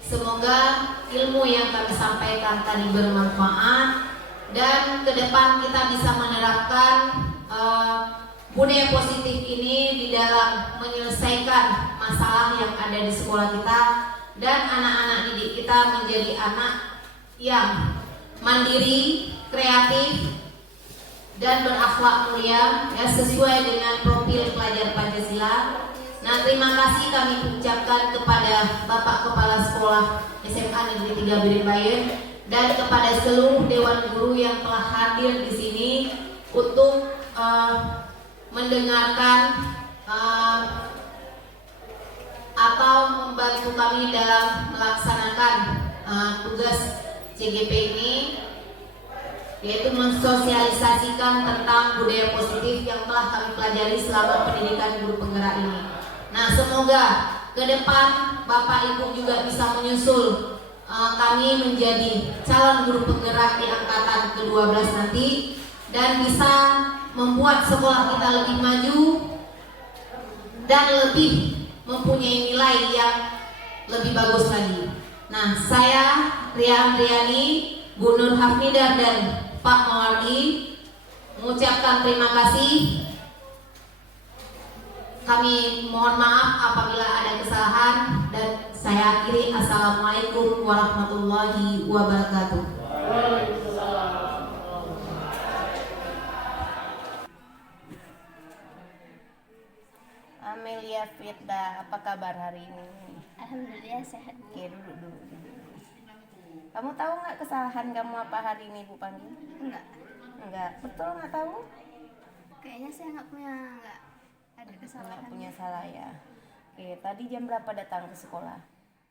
Semoga ilmu yang kami sampaikan tadi bermanfaat, dan ke depan kita bisa menerapkan budaya positif ini di dalam menyelesaikan masalah yang ada di sekolah kita, dan anak-anak didik kita menjadi anak yang mandiri, kreatif, dan berakhlak mulia, ya, sesuai dengan profil pelajar Pancasila. Nah, terima kasih kami ucapkan kepada Bapak Kepala Sekolah SMA Negeri 3 Birenbayen dan kepada seluruh Dewan Guru yang telah hadir di sini untuk mendengarkan atau membantu kami dalam melaksanakan tugas CGP ini, yaitu mensosialisasikan tentang budaya positif yang telah kami pelajari selama pendidikan guru penggerak ini. Nah, semoga ke depan Bapak Ibu juga bisa menyusul kami menjadi calon guru penggerak di angkatan ke-12 nanti, dan bisa membuat sekolah kita lebih maju dan lebih mempunyai nilai yang lebih bagus lagi. Nah, saya Ria Andriani, Bu Nur Hafnidar, dan Pak Mawardi mengucapkan terima kasih. Kami mohon maaf apabila ada kesalahan, dan saya akhiri. Assalamualaikum warahmatullahi wabarakatuh. Amelia Firda, apa kabar hari ini? Alhamdulillah sehat. Oke, duduk. Kamu tahu nggak kesalahan kamu apa hari ini, Bu panggil? Enggak. Betul nggak tahu? Kayaknya saya nggak ada kesalahan. Nggak punya salah, ya. Oke, tadi jam berapa datang ke sekolah?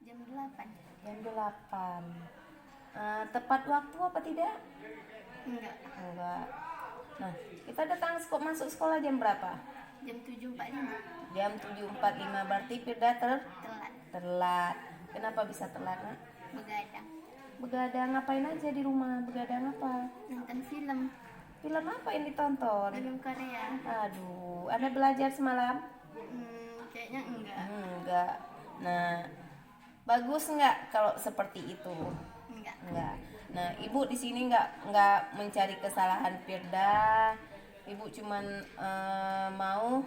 Jam 8. Jam 8. Tepat waktu apa tidak? Enggak. Nah, kita datang masuk sekolah jam berapa? Jam 7.45. Jam 7.45, berarti Firda Telat. telat. Kenapa bisa telat, Nak? Begadang. Begadang ngapain aja di rumah? Begadang apa? Nonton film. Film apa yang ditonton? Film Korea. Aduh, Anda belajar semalam? Kayaknya enggak. Enggak. Nah, bagus enggak kalau seperti itu? Enggak. Enggak. Nah, Ibu di sini enggak mencari kesalahan Firda. Ibu cuman mau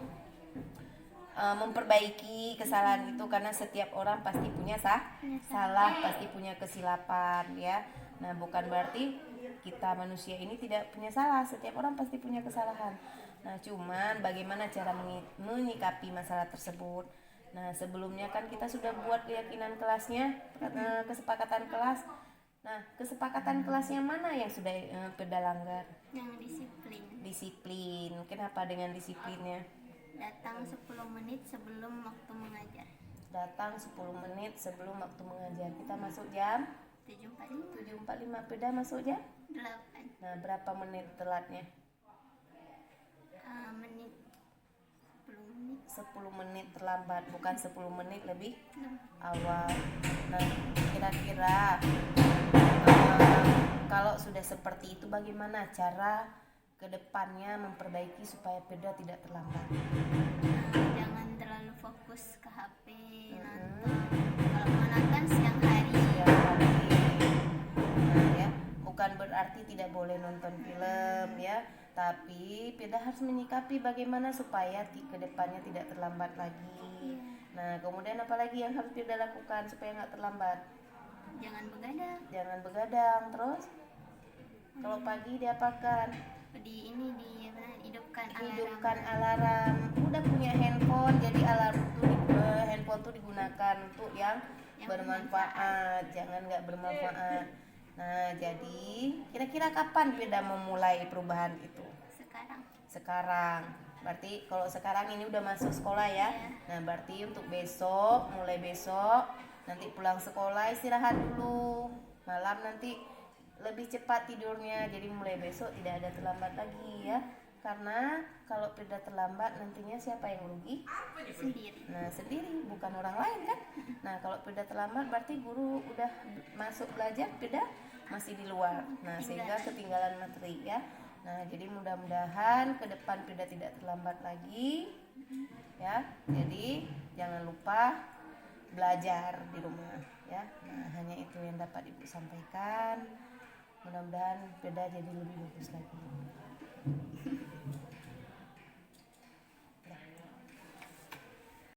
memperbaiki kesalahan itu karena setiap orang pasti punya salah, pasti punya kesilapan ya. Nah, bukan berarti kita manusia ini tidak punya salah, setiap orang pasti punya kesalahan. Nah, cuman bagaimana cara menyikapi masalah tersebut. Nah, sebelumnya kan kita sudah buat keyakinan kelasnya, kesepakatan kelas. Nah, kesepakatan kelasnya mana yang sudah Firda langgar? Yang disiplin. Disiplin. Kenapa dengan disiplinnya? Datang 10 menit sebelum waktu mengajar. Datang 10 menit sebelum waktu mengajar. Kita masuk jam 7.45. 7.45. Firda masuk jam 8 Nah, berapa menit telatnya? menit. 10 menit. 10 menit terlambat, bukan 10 menit lebih awal. Nah, kira-kira kalau sudah seperti itu bagaimana cara kedepannya memperbaiki supaya Firda tidak terlambat? Jangan terlalu fokus ke HP, nonton. Kalau mau nonton siang hari. Nah, ya, bukan berarti tidak boleh nonton film ya, tapi Firda harus menyikapi bagaimana supaya kedepannya tidak terlambat lagi. Nah, kemudian apa lagi yang harus Firda lakukan supaya nggak terlambat? Jangan begadang. Jangan begadang. Terus kalau pagi diapakan? Hidupkan alarm. Udah punya handphone, jadi alarm tuh handphone tuh digunakan untuk yang bermanfaat, jangan nggak bermanfaat. Nah, jadi kira-kira kapan Firda memulai perubahan itu? Sekarang. Berarti kalau sekarang ini udah masuk sekolah ya. Nah, berarti untuk besok, mulai besok nanti pulang sekolah istirahat dulu. Malam nanti lebih cepat tidurnya. Jadi mulai besok tidak ada terlambat lagi ya. Karena kalau Firda terlambat nantinya siapa yang rugi? Sendiri. Nah, sendiri, bukan orang lain kan. Nah, kalau Firda terlambat berarti guru udah masuk belajar, Firda masih di luar. Nah, sehingga ketinggalan materi ya. Nah, jadi mudah-mudahan ke depan Firda tidak terlambat lagi ya. Jadi jangan lupa belajar di rumah ya. Nah, hanya itu yang dapat Ibu sampaikan. Mudah-mudahan Firda jadi lebih bagus lagi.